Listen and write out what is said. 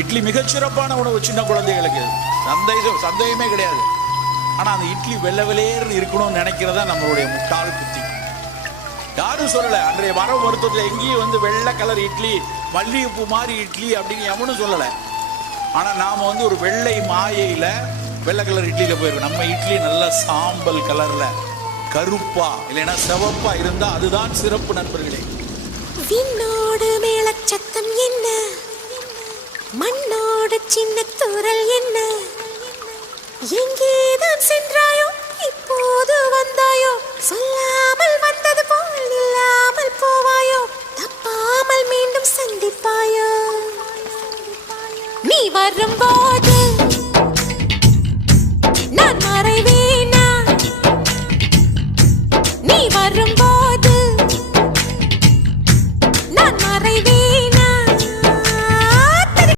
இட்லி மிகச்சிறப்பான உணவு சின்ன குழந்தைகளுக்கு, சந்தேகமே கிடையாது. ஆனா அந்த இட்லி வெள்ளை வெளேர்னு இருக்கணும்னு நினைக்கிறதா நம்மளுடைய முட்டாள் புத்தி. யாரும் சொல்லல, அன்றைய மரபு மருத்துவத்தில் எங்கேயும் வெள்ளை கலர் இட்லி, மல்லிகைப்பூ மாதிரி இட்லி அப்படின்னு எவனும் சொல்லல. ஆனா நாம ஒரு வெள்ளை மாயையில வெள்ளை கலர் இட்லியில போயிருக்கோம். நம்ம இட்லி நல்ல சாம்பல் கலர்ல கருப்பா இல்லைன்னா சிவப்பா இருந்தா அதுதான் சிறப்பு நண்பர்களே. விண்ணோடு மேளச்சத்தம் என்ன, மண்ணோடு சின்ன தூரல் என்ன, எங்கேதான் சென்றாயோ இப்போது வந்தாயோ, சொல்லாமல் வந்தது போல் இல்லாமல் போவாயோ, தப்பாமல் மீண்டும் சந்திப்பாயோ, நீ வரும்போ